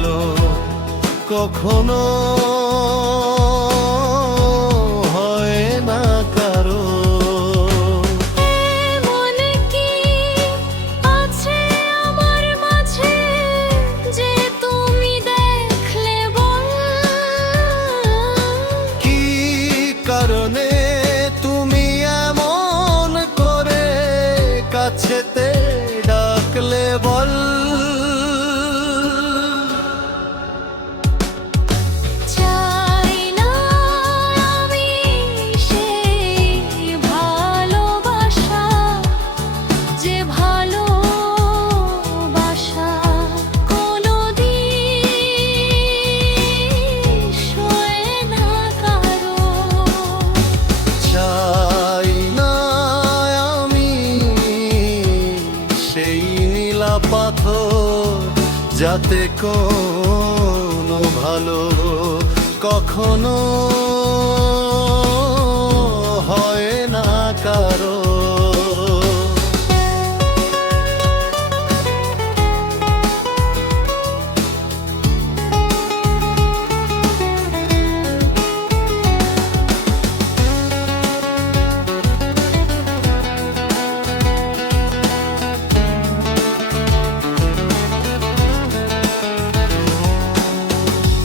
ভালো কখনো হয় না কারো। মনে কি আছে আমার মাঝে যে তুমি দেখলে বল, কি কারণে তুমি এমন করে কাছেতে ডাকলে বল। চাই না আমি সেই ভালোবাসা, যে ভালোবাসা কোনোদিন সয় না কারো। চাই না আমি সেই নীলা পাথর যাতে কোনো ভালো কখনো হয় না কারো।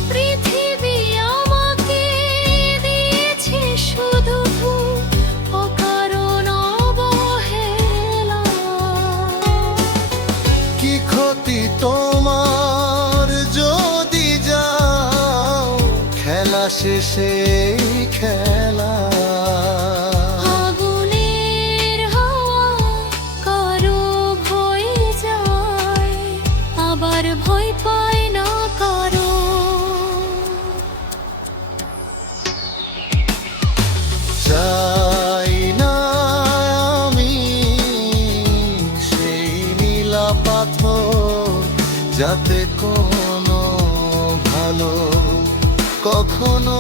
পৃথিবী আমাকে দিয়েছে শুধু অকারণ অবহেলা। কি ক্ষতি তোমার যদি যাও খেলা শেষে খেলা। আগুনের হাওয়া কারো ভয় যায়, আবার ভয় পায় না কারো। চাই না আমি সেই নীলা পাথর যাতে কোনো ভালো কখনো